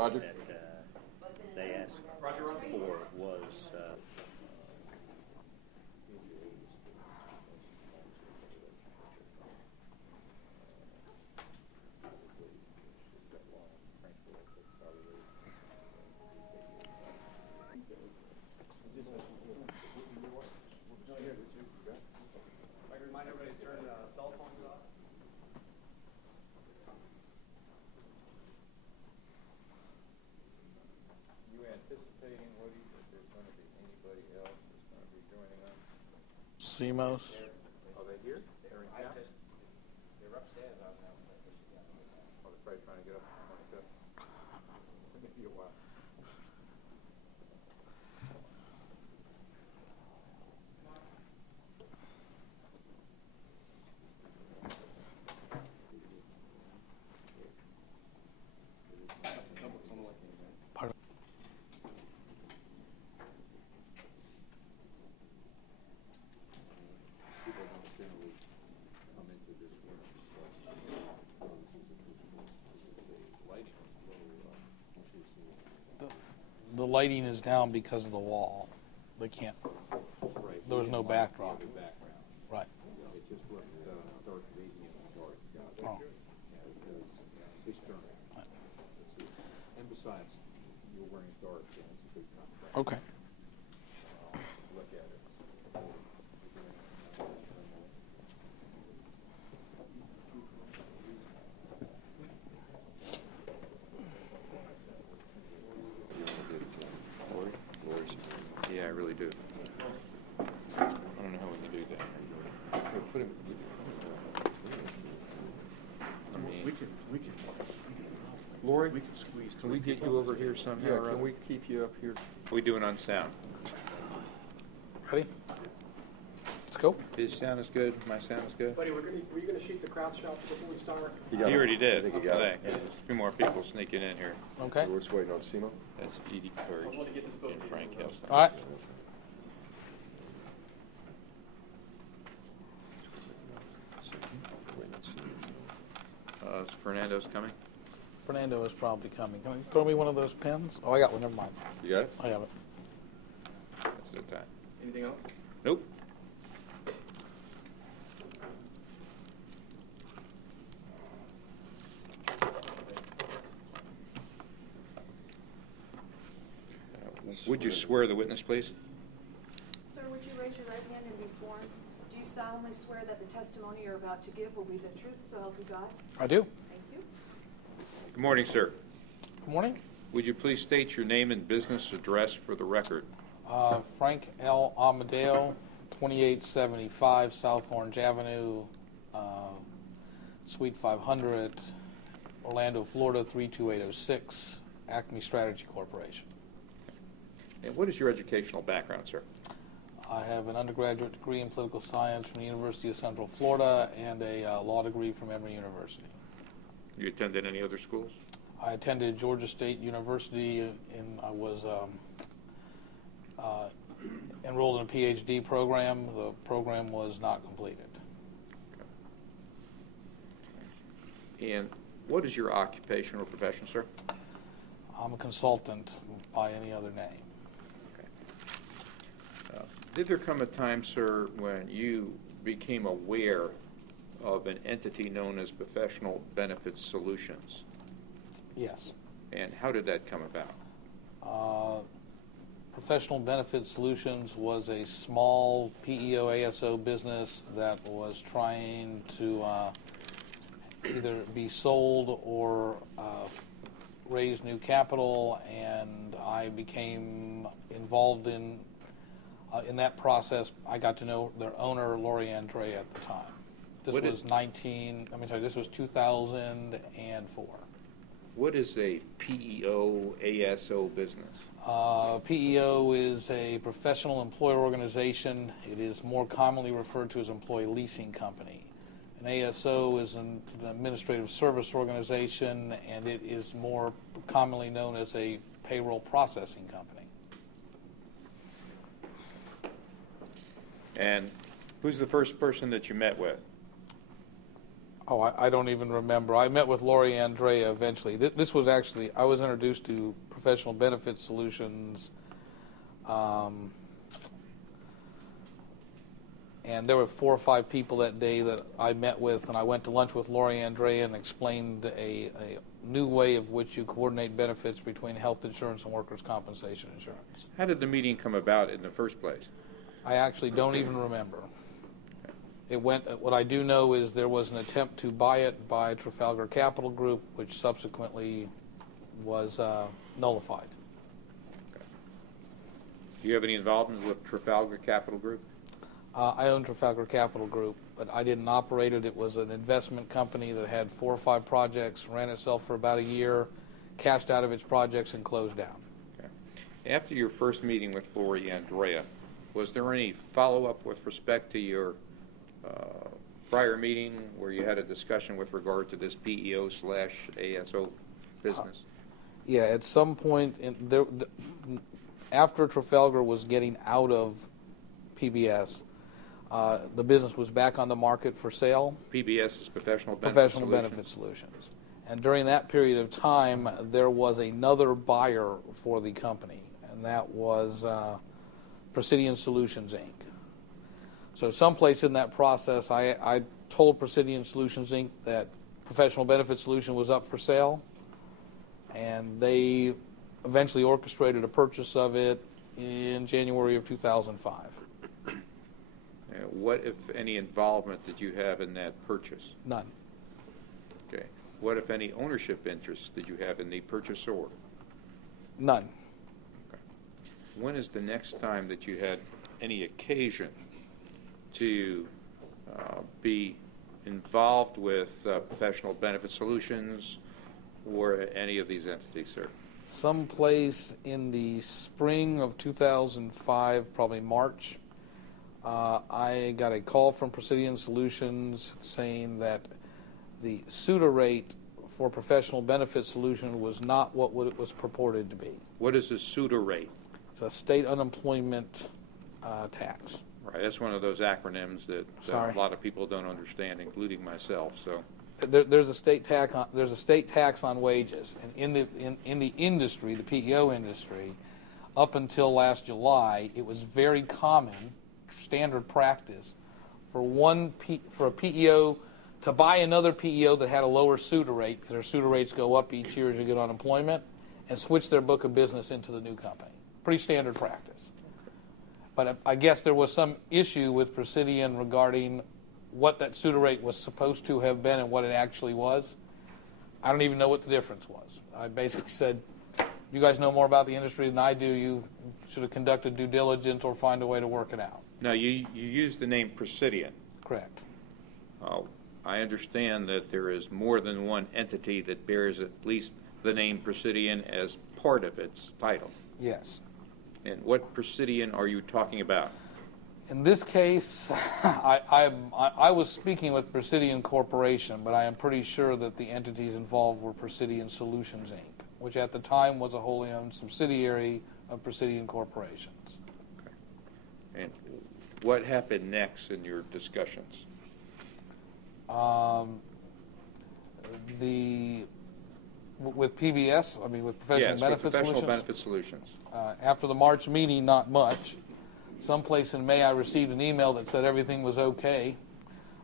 Roger. that they asked for was Remind everybody to turn cell phones off. You anticipating, Woody, that there's going to be anybody else that's going to be joining us? CMOS. Are they here? They're in town? They're upstairs. Oh, they're probably trying to get up to 25th. Maybe a while. People don't generally come into this room. The lighting is down because of the wall. They can't. Right. There was no backdrop. Right. It just looked dark, medium, dark. Oh. Yeah, because this turn. And besides, you're wearing dark, and it's a big contrast. Okay. Look at it. Yeah, I really do. I don't know how we can do that. Here, put him. I mean, We can. Lori, We can squeeze can we get you over here somehow? Yeah, or can other? we keep you up here? We doing on sound? Ready? Let's go. His sound is good. My sound is good. Buddy, were you going to shoot the crowd shot before we start? He already did. I think he got it. There's a few more people sneaking in here. Okay. We're just waiting on SEMA. That's Edie Courage and Frank Kelson. All right. Is Fernando's coming? Fernando is probably coming. Can you throw me one of those pens? Oh, I got one. Never mind. You got it? I have it. That's a good time. Anything else? Nope. Would you swear the witness, please? Sir, would you raise your right hand and be sworn? Do you solemnly swear that the testimony you're about to give will be the truth, so help you God? I do. Thank you. Good morning, sir. Good morning. Would you please state your name and business address for the record? Frank L. Amodeo, 2875 South Orange Avenue, Suite 500, Orlando, Florida, 32806, Acme Strategy Corporation. And what is your educational background, sir? I have an undergraduate degree in political science from the University of Central Florida and a law degree from Emory University. You attended any other schools? I attended Georgia State University, and I was enrolled in a PhD program. The program was not completed. And what is your occupation or profession, sir? I'm a consultant by any other name. Did there come a time, sir, when you became aware of an entity known as Professional Benefits Solutions? Yes. And how did that come about? Professional Benefit Solutions was a small PEO ASO business that was trying to either be sold or raise new capital, and I became involved in that process. I got to know their owner, Lori Andre, at the time. This was 2004. What is a PEO ASO business? PEO is a professional employer organization. It is more commonly referred to as employee leasing company. An ASO is an administrative service organization, and it is more commonly known as a payroll processing company. And who's the first person that you met with? Oh, I don't even remember. I met with Lori Andrea eventually. This was actually, I was introduced to Professional Benefit Solutions, and there were 4 or 5 people that day that I met with, and I went to lunch with Lori Andrea and explained a new way of which you coordinate benefits between health insurance and workers' compensation insurance. How did the meeting come about in the first place? I actually don't even remember. It went. What I do know is there was an attempt to buy it by Trafalgar Capital Group, which subsequently was nullified. Okay. Do you have any involvement with Trafalgar Capital Group? I own Trafalgar Capital Group, but I didn't operate it. It was an investment company that had 4 or 5 projects, ran itself for about a year, cashed out of its projects, and closed down. Okay. After your first meeting with Lori Andrea, was there any follow-up with respect to your prior meeting where you had a discussion with regard to this PEO/ASO business? Yeah, at some point, after Trafalgar was getting out of PBS, the business was back on the market for sale. PBS is Professional Benefit Solutions. And during that period of time, there was another buyer for the company, and that was Presidion Solutions, Inc. So someplace in that process, I told Presidion Solutions, Inc. that Professional Benefit Solution was up for sale, and they eventually orchestrated a purchase of it in January of 2005. What, if any, involvement did you have in that purchase? None. Okay. What, if any, ownership interest did you have in the purchasor? None. Okay. When is the next time that you had any occasion to be involved with Professional Benefit Solutions or any of these entities, sir? Someplace in the spring of 2005, probably March, I got a call from Presidion Solutions saying that the SUTA rate for Professional Benefit Solution was not what it was purported to be. What is a SUTA rate? It's a state unemployment tax. Right, that's one of those acronyms that a lot of people don't understand, including myself. So, there's a state tax. There's a state tax on wages, and in the industry, the PEO industry, up until last July, it was very common, standard practice, for a PEO to buy another PEO that had a lower SUTA rate, because their SUTA rates go up each year as you get unemployment, and switch their book of business into the new company. Pretty standard practice. But I guess there was some issue with Presidion regarding what that SUTA rate was supposed to have been and what it actually was. I don't even know what the difference was. I basically said, you guys know more about the industry than I do. You should have conducted due diligence or find a way to work it out. now you used the name Presidion. Correct. I understand that there is more than one entity that bears at least the name Presidion as part of its title. Yes. And what Presidion are you talking about? In this case, I was speaking with Presidion Corporation, but I am pretty sure that the entities involved were Presidion Solutions, Inc., which at the time was a wholly owned subsidiary of Presidion Corporations. Okay. And what happened next in your discussions? With PBS, with Professional Benefit Solutions? Professional Benefit Solutions. After the March meeting, not much. Someplace in May, I received an email that said everything was okay.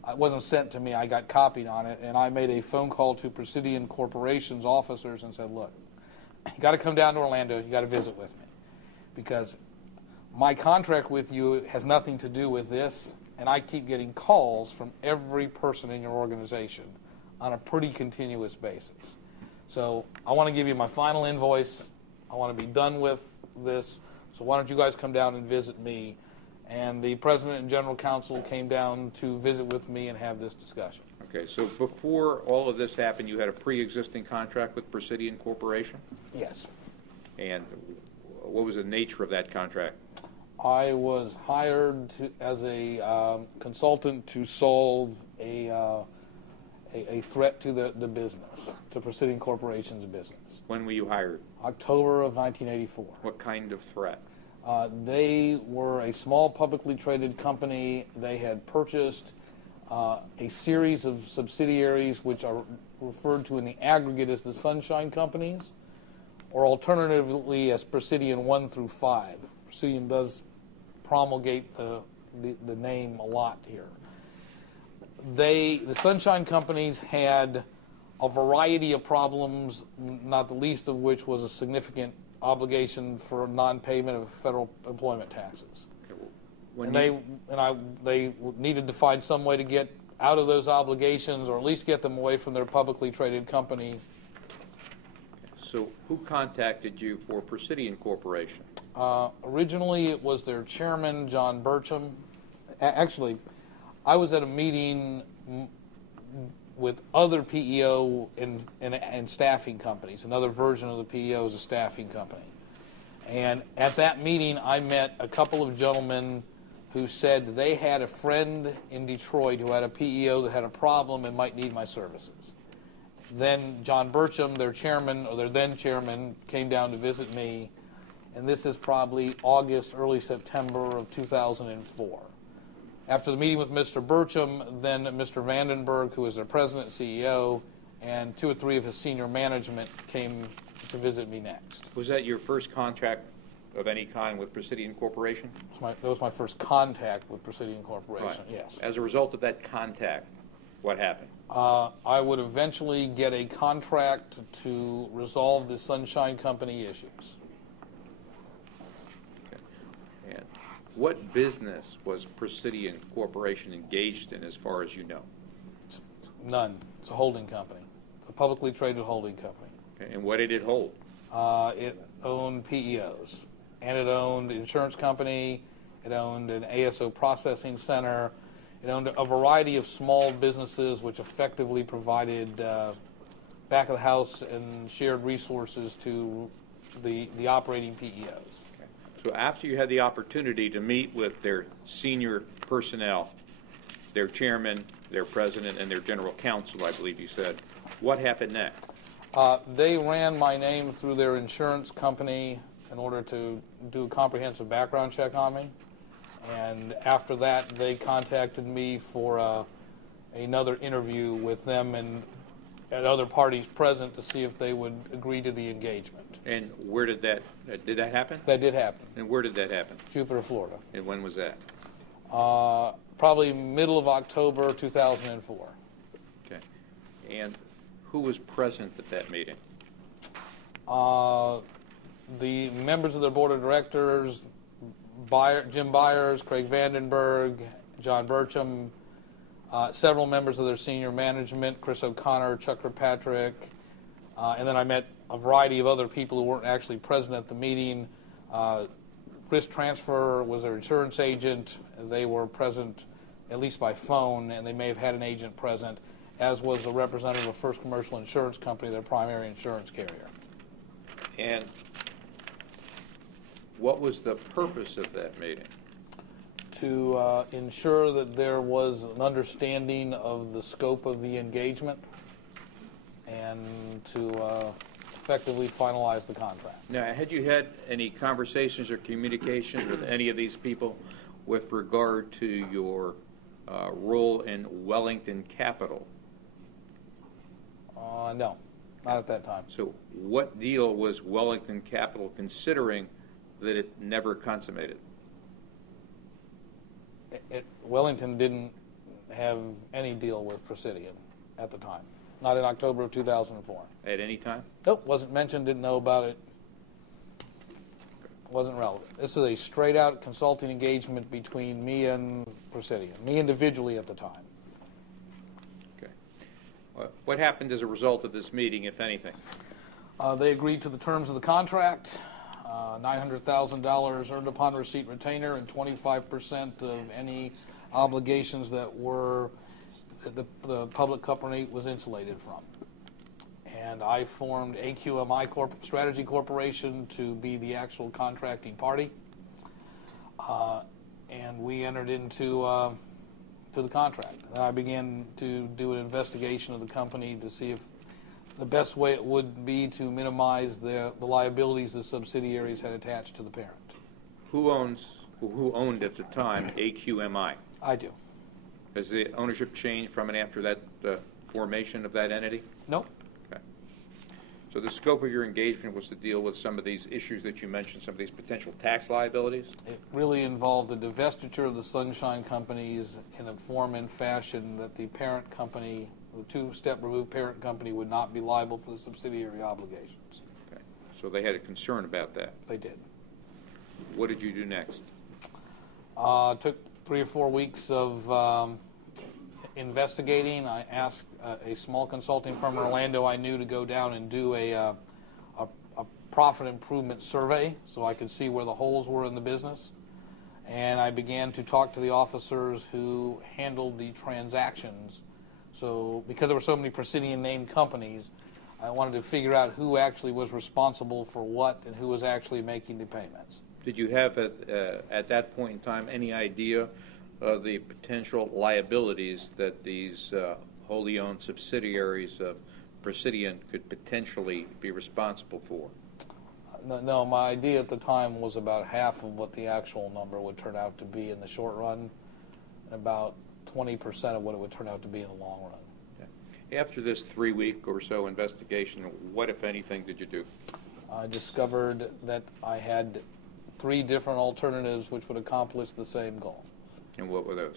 It wasn't sent to me. I got copied on it, and I made a phone call to Presidion Corporation's officers and said, look, you got to come down to Orlando. You got to visit with me, because my contract with you has nothing to do with this, and I keep getting calls from every person in your organization on a pretty continuous basis. So I want to give you my final invoice. I want to be done with this. So why don't you guys come down and visit me? And the president and general counsel came down to visit with me and have this discussion. Okay, so before all of this happened, you had a pre-existing contract with Presidion Corporation? Yes. And what was the nature of that contract? I was hired as a consultant to solve a threat to the business, to Presidion Corporation's business. When were you hired? October of 1984. What kind of threat? They were a small publicly traded company. They had purchased a series of subsidiaries which are referred to in the aggregate as the Sunshine Companies, or alternatively as Presidion 1 through 5. Presidium does promulgate the name a lot here. The Sunshine Companies had a variety of problems, not the least of which was a significant obligation for non-payment of federal employment taxes. They needed to find some way to get out of those obligations, or at least get them away from their publicly traded company. So who contacted you for Presidion Corporation? Originally, it was their chairman, John Burcham. Actually, I was at a meeting with other PEO and staffing companies. Another version of the PEO is a staffing company. And at that meeting, I met a couple of gentlemen who said they had a friend in Detroit who had a PEO that had a problem and might need my services. Then John Burcham, their chairman, or their then chairman, came down to visit me, and this is probably August, early September of 2004. After the meeting with Mr. Burcham, then Mr. Vandenberg, who was their president and CEO, and 2 or 3 of his senior management came to visit me next. Was that your first contract of any kind with Presidion Corporation? That was my first contact with Presidion Corporation, Right. yes. As a result of that contact, what happened? I would eventually get a contract to resolve the Sunshine Company issues. Okay. And what business was Presidion Corporation engaged in, as far as you know? None. It's a holding company. It's a publicly traded holding company. Okay. And what did it hold? It owned PEOs, and it owned an insurance company, it owned an ASO processing center, it owned a variety of small businesses which effectively provided back of the house and shared resources to the operating PEOs. Okay. So after you had the opportunity to meet with their senior personnel, their chairman, their president, and their general counsel, I believe you said, what happened next? They ran my name through their insurance company in order to do a comprehensive background check on me. And after that, they contacted me for another interview with them and other parties present to see if they would agree to the engagement. And where did that happen? That did happen. And where did that happen? Jupiter, Florida. And when was that? Probably middle of October 2004. Okay. And who was present at that meeting? The members of their board of directors, Jim Byers, Craig Vandenberg, John Burcham, several members of their senior management, Chris O'Connor, Chuck Kirkpatrick, and then I met a variety of other people who weren't actually present at the meeting. Risk Transfer was their insurance agent. They were present at least by phone, and they may have had an agent present, as was a representative of First Commercial Insurance Company, their primary insurance carrier. And what was the purpose of that meeting? To ensure that there was an understanding of the scope of the engagement and to effectively finalize the contract. Now, had you had any conversations or communication with any of these people with regard to your role in Wellington Capital? No, not at that time. So what deal was Wellington Capital considering that it never consummated? Wellington didn't have any deal with Presidium at the time. Not in October of 2004. At any time? Nope, wasn't mentioned, didn't know about it. Wasn't relevant. This is a straight-out consulting engagement between me and Presidium, me individually at the time. Okay. What happened as a result of this meeting, if anything? They agreed to the terms of the contract, $900,000 earned upon receipt retainer, and 25% of any obligations that were the public company was insulated from. And I formed AQMI Strategy Corporation to be the actual contracting party, and we entered into to the contract. And I began to do an investigation of the company to see if the best way it would be to minimize the liabilities the subsidiaries had attached to the parent. Who owned at the time AQMI? I do. Has the ownership changed from and after that formation of that entity? Nope. Okay. So the scope of your engagement was to deal with some of these issues that you mentioned, some of these potential tax liabilities? It really involved the divestiture of the Sunshine Companies in a form and fashion that the parent company, the two-step removed parent company, would not be liable for the subsidiary obligations. Okay. So they had a concern about that. They did. What did you do next? Took 3 or 4 weeks of investigating. I asked a small consulting firm in Orlando I knew to go down and do a profit improvement survey so I could see where the holes were in the business. And I began to talk to the officers who handled the transactions. So because there were so many Presidion named companies, I wanted to figure out who actually was responsible for what and who was actually making the payments. Did you have, at that point in time, any idea of the potential liabilities that these wholly owned subsidiaries of Presidion could potentially be responsible for? No, my idea at the time was about half of what the actual number would turn out to be in the short run, and about 20% of what it would turn out to be in the long run. Okay. After this 3-week or so investigation, what, if anything, did you do? I discovered that I had 3 different alternatives which would accomplish the same goal. And what were those?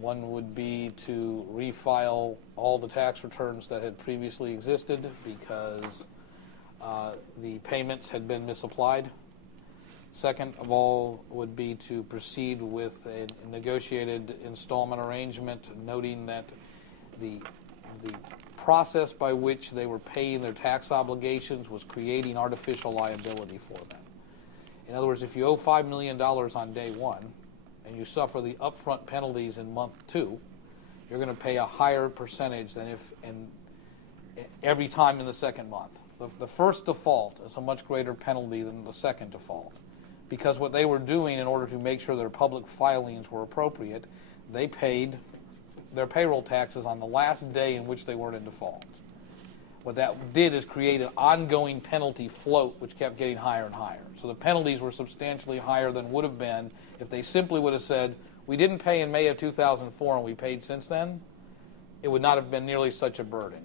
One would be to refile all the tax returns that had previously existed because the payments had been misapplied. Second of all would be to proceed with a negotiated installment arrangement, noting that the process by which they were paying their tax obligations was creating artificial liability for them. In other words, if you owe $5 million on day 1 and you suffer the upfront penalties in month 2, you're going to pay a higher percentage than if every time in the second month. The first default is a much greater penalty than the second default, because what they were doing in order to make sure their public filings were appropriate, they paid their payroll taxes on the last day in which they weren't in default. What that did is create an ongoing penalty float which kept getting higher and higher. So the penalties were substantially higher than would have been if they simply would have said, we didn't pay in May of 2004 and we paid since then. It would not have been nearly such a burden.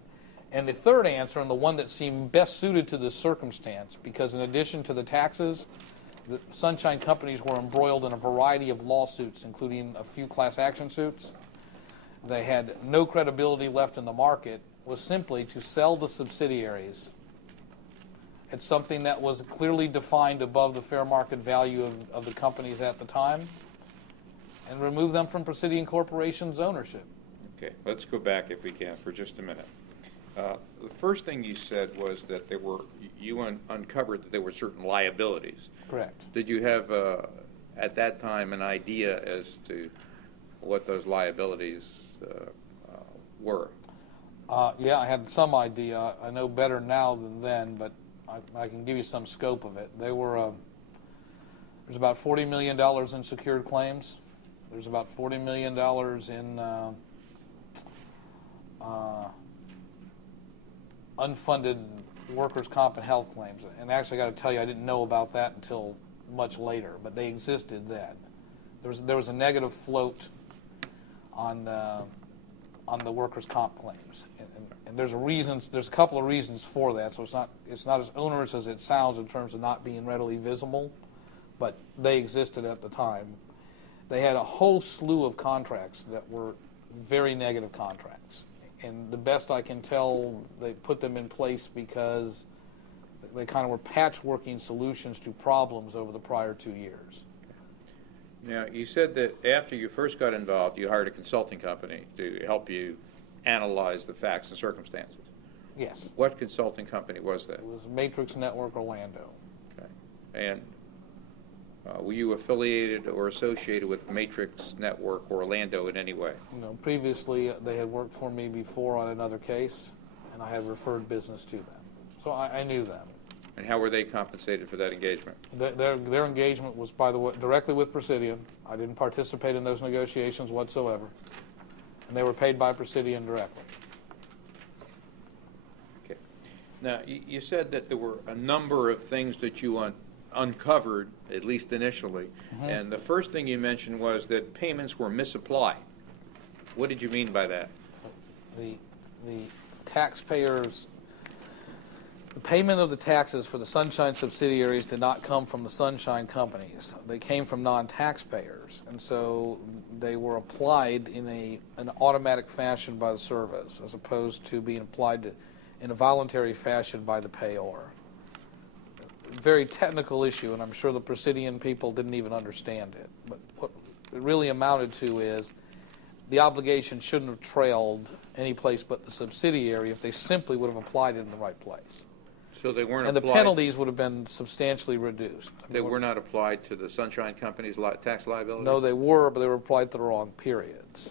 And the third answer, and the one that seemed best suited to this circumstance, because in addition to the taxes, the Sunshine Companies were embroiled in a variety of lawsuits, including a few class action suits. They had no credibility left in the market, was simply to sell the subsidiaries at something that was clearly defined above the fair market value of the companies at the time and remove them from Presidion Corporation's ownership. Okay, let's go back, if we can, for just a minute. The first thing you said was that you uncovered that there were certain liabilities. Correct. Did you have, at that time, an idea as to what those liabilities were? Yeah, I had some idea. I know better now than then, but I can give you some scope of it. There's about $40 million in secured claims. There's about $40 million in unfunded workers' comp and health claims. And actually, I got to tell you, I didn't know about that until much later, but they existed then. There was a negative float on the workers' comp claims, and there's a couple of reasons for that. So it's not as onerous as it sounds in terms of not being readily visible, but they existed at the time. They had a whole slew of contracts that were very negative contracts. And the best I can tell, they put them in place because they kind of were patchworking solutions to problems over the prior 2 years. Now, you said that after you first got involved, you hired a consulting company to help you analyze the facts and circumstances. Yes. What consulting company was that? It was Matrix Network Orlando. Okay. And were you affiliated or associated with Matrix Network Orlando in any way? No, previously they had worked for me before on another case, and I had referred business to them. So I knew them. And how were they compensated for that engagement? Their engagement was, by the way, directly with Presidium. I didn't participate in those negotiations whatsoever. And they were paid by Presidium directly. Okay. Now, you said that there were a number of things that you uncovered, at least initially. Mm-hmm. And the first thing you mentioned was that payments were misapplied. What did you mean by that? The taxpayers, the payment of the taxes for the Sunshine subsidiaries did not come from the Sunshine companies. They came from non-taxpayers, and so they were applied in an automatic fashion by the service, as opposed to being applied in a voluntary fashion by the payor. Very technical issue, and I'm sure the Presidion people didn't even understand it. But what it really amounted to is the obligation shouldn't have trailed any place but the subsidiary if they simply would have applied it in the right place. So they weren't And the applied. penalties would have been substantially reduced. They were not applied to the Sunshine Company's tax liability? No, they were, but they were applied to the wrong periods.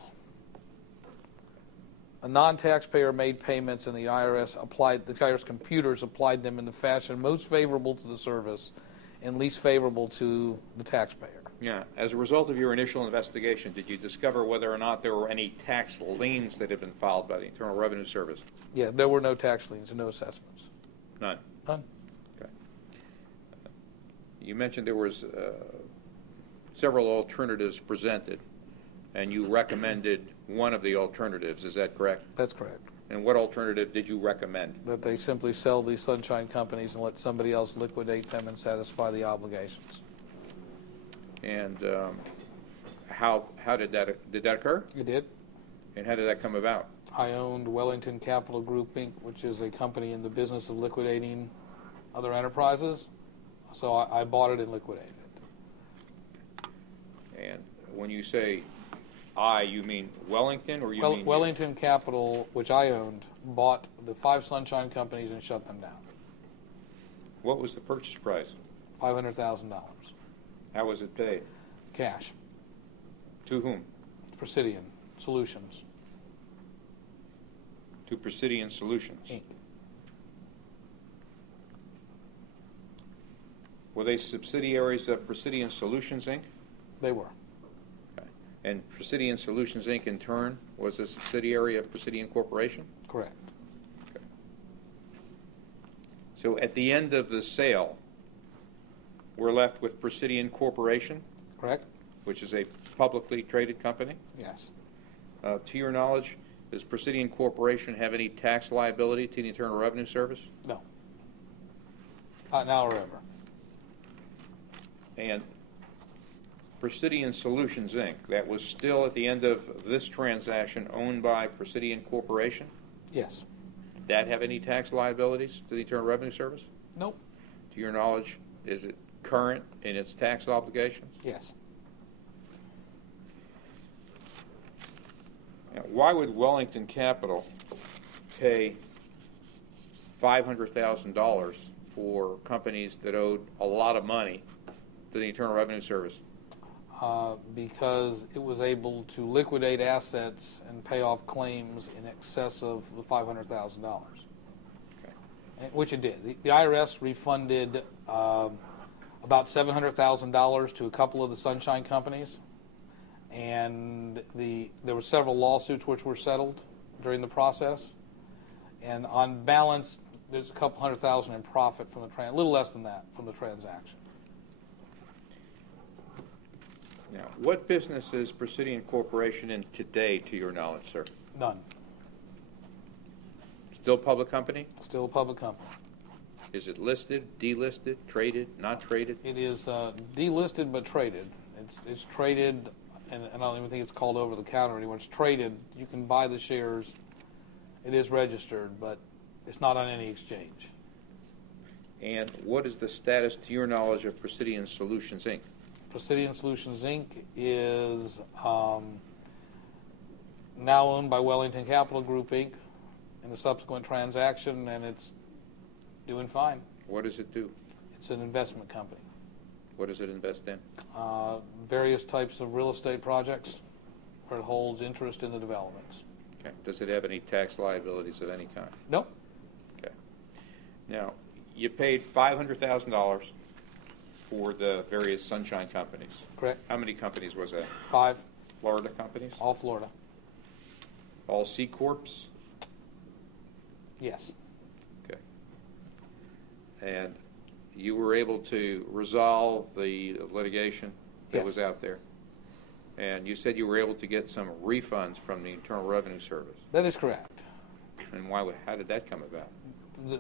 A non-taxpayer made payments, and the IRS computers applied them in the fashion most favorable to the service and least favorable to the taxpayer. Yeah. As a result of your initial investigation, did you discover whether or not there were any tax liens that had been filed by the Internal Revenue Service? Yeah, there were no tax liens and no assessments. None. None. Okay. You mentioned there was several alternatives presented, and you recommended one of the alternatives. Is that correct? That's correct. And what alternative did you recommend? That they simply sell these Sunshine companies and let somebody else liquidate them and satisfy the obligations. And how did that occur? It did. And how did that come about? I owned Wellington Capital Group, Inc., which is a company in the business of liquidating other enterprises. So I bought it and liquidated it. And when you say you mean Wellington, or you mean... Wellington Capital, which I owned, bought the 5 Sunshine companies and shut them down. What was the purchase price? $500,000. How was it paid? Cash. To whom? Presidion Solutions, To Presidion Solutions. Inc. Were they subsidiaries of Presidion Solutions, Inc.? They were. Okay. And Presidion Solutions, Inc., in turn, was a subsidiary of Presidion Corporation? Correct. Okay. So at the end of the sale, we're left with Presidion Corporation, Correct? which is a publicly traded company. Yes. To your knowledge, does Presidion Corporation have any tax liability to the Internal Revenue Service? No. Not now or ever. And Presidion Solutions, Inc., that was still at the end of this transaction owned by Presidion Corporation? Yes. Did that have any tax liabilities to the Internal Revenue Service? Nope. To your knowledge, is it current in its tax obligations? Yes. Now, why would Wellington Capital pay $500,000 for companies that owed a lot of money to the Internal Revenue Service? Because it was able to liquidate assets and pay off claims in excess of the $500,000, which it did. The IRS refunded about $700,000 to a couple of the Sunshine companies, and there were several lawsuits which were settled during the process. And on balance, there's a couple $100,000 in profit from a little less than that from the transaction. Now, what business is Presidion Corporation in today, to your knowledge, sir? None. Still a public company? Still a public company. Is it listed, delisted, traded, not traded? It is delisted but traded. It's traded, and I don't even think it's called over the counter anymore. It's traded. You can buy the shares. It is registered, but it's not on any exchange. And what is the status, to your knowledge, of Presidion Solutions, Inc.? Presidion Solutions, Inc. is now owned by Wellington Capital Group, Inc. in the subsequent transaction, and it's doing fine. What does it do? It's an investment company. What does it invest in? Various types of real estate projects where it holds interest in the developments. Okay. Does it have any tax liabilities of any kind? Nope. Okay. Now, you paid $500,000 for the various Sunshine companies. Correct. How many companies was that? 5, Florida companies? all Florida. All C Corps? Yes. Okay. And you were able to resolve the litigation that Yes. was out there? And you said you were able to get some refunds from the Internal Revenue Service. That is correct. And how did that come about?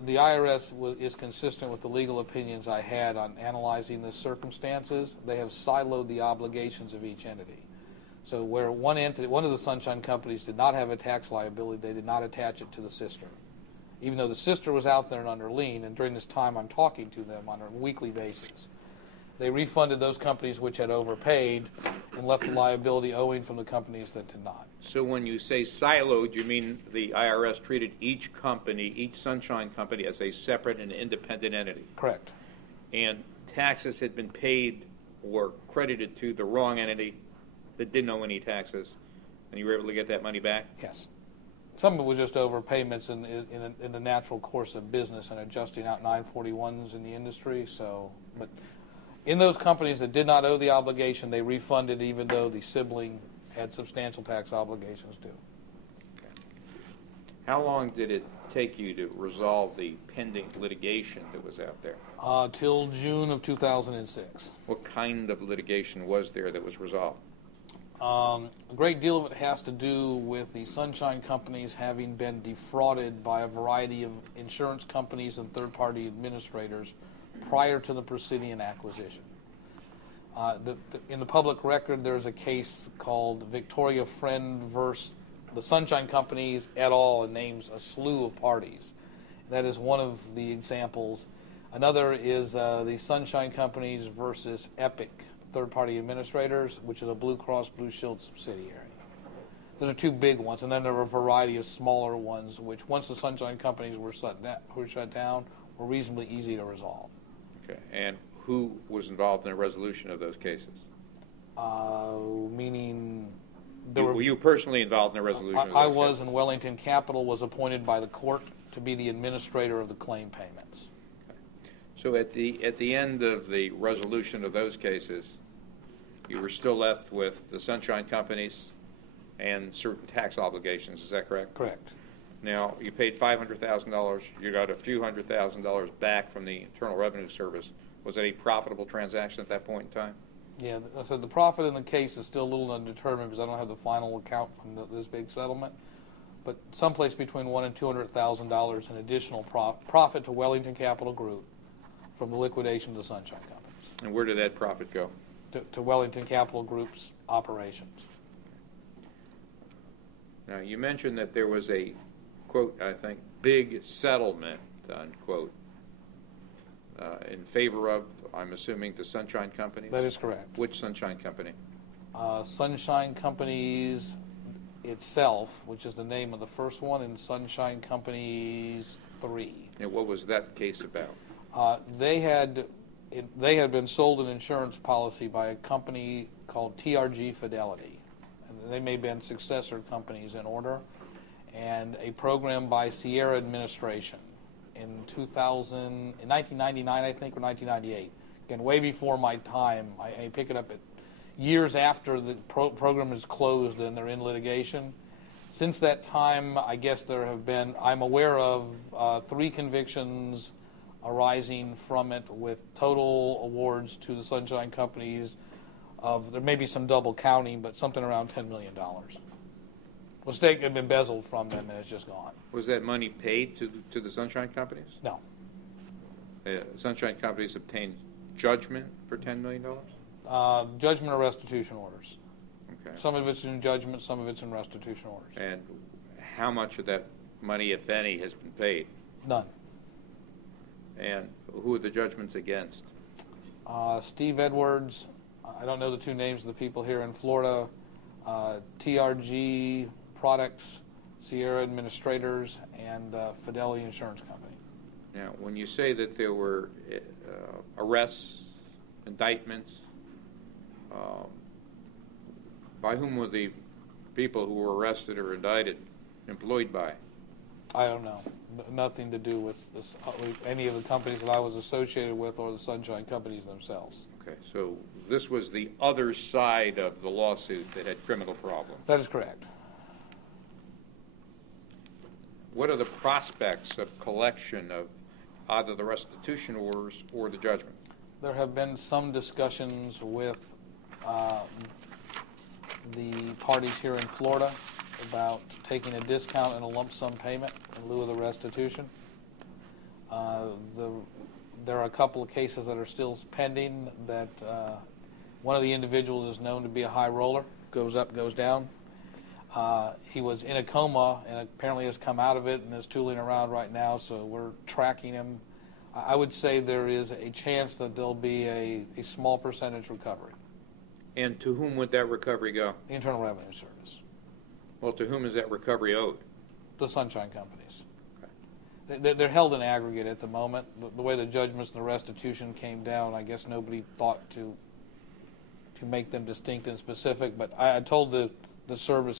The IRS is consistent with the legal opinions I had on analyzing the circumstances. They have siloed the obligations of each entity. So where one of the sunshine companies did not have a tax liability, they did not attach it to the sister. Even though the sister was out there and under lien, and during this time I'm talking to them on a weekly basis. They refunded those companies which had overpaid and left the liability owing from the companies that did not. So when you say siloed, you mean the IRS treated each company, each sunshine company, as a separate and independent entity? Correct. And taxes had been paid or credited to the wrong entity that didn't owe any taxes, and you were able to get that money back? Yes. Some of it was just overpayments in the natural course of business and adjusting out 941s in the industry. So, but in those companies that did not owe the obligation, they refunded even though the sibling had substantial tax obligations due. Okay. How long did it take you to resolve the pending litigation that was out there? Till June of 2006. What kind of litigation was there that was resolved? A great deal of it has to do with the sunshine companies having been defrauded by a variety of insurance companies and third-party administrators prior to the Presidion acquisition. In the public record, there's a case called Victoria Friend versus the Sunshine Companies et al. And names a slew of parties. That is one of the examples. Another is the Sunshine Companies versus Epic third-party administrators, which is a Blue Cross Blue Shield subsidiary. Those are two big ones, and then there are a variety of smaller ones, which once the Sunshine Companies were shut down, were reasonably easy to resolve. Okay, and who was involved in the resolution of those cases? Meaning... Were you personally involved in the resolution of those I cases? was, and Wellington Capital was appointed by the court to be the administrator of the claim payments. So at the end of the resolution of those cases, you were still left with the Sunshine Companies and certain tax obligations, is that correct? Correct. Now, you paid $500,000, you got a few $100,000 back from the Internal Revenue Service. Was that a profitable transaction at that point in time? Yeah, so the profit in the case is still a little undetermined because I don't have the final account from this big settlement. But someplace between $100,000 and $200,000 in additional profit to Wellington Capital Group from the liquidation of the Sunshine Companies. And where did that profit go? To Wellington Capital Group's operations. Now, you mentioned that there was a, quote, I think, big settlement, unquote, in favor of, I'm assuming, the Sunshine Companies? That is correct. Which Sunshine Company? Sunshine Companies itself, which is the name of the first one, and Sunshine Companies 3. And what was that case about? They had been sold an insurance policy by a company called TRG Fidelity. And they may have been successor companies in order. And a program by Sierra Administration in 1999, I think, or 1998. Again, way before my time. I pick it up at years after the program is closed and they're in litigation. Since that time, I guess there have been, I'm aware of 3 convictions arising from it with total awards to the Sunshine Companies of, there may be some double counting, but something around $10 million. Mistake had been embezzled from them and it's just gone. Was that money paid to the Sunshine Companies? No. Sunshine Companies obtained judgment for $10 million? Judgment or restitution orders. Okay. Some of it's in judgment, some of it's in restitution orders. And how much of that money, if any, has been paid? None. And who are the judgments against? Steve Edwards, I don't know the 2 names of the people here in Florida, TRG Products, Sierra Administrators, and Fidelity Insurance Company. Now, when you say that there were arrests, indictments, by whom were the people who were arrested or indicted employed by? I don't know. Nothing to do with this, any of the companies that I was associated with or the Sunshine Companies themselves. Okay, so this was the other side of the lawsuit that had criminal problems. That is correct. What are the prospects of collection of either the restitution orders or the judgment? There have been some discussions with the parties here in Florida about taking a discount and a lump sum payment in lieu of the restitution. There are a couple of cases that are still pending that one of the individuals is known to be a high roller, goes up, goes down. He was in a coma and apparently has come out of it and is tooling around right now, so we're tracking him. I would say there is a chance that there'll be a small percentage recovery. And to whom would that recovery go? The Internal Revenue Service. Well, to whom is that recovery owed? The sunshine companies. They're held in aggregate at the moment. The way the judgments and the restitution came down, I guess nobody thought to make them distinct and specific. But I told the service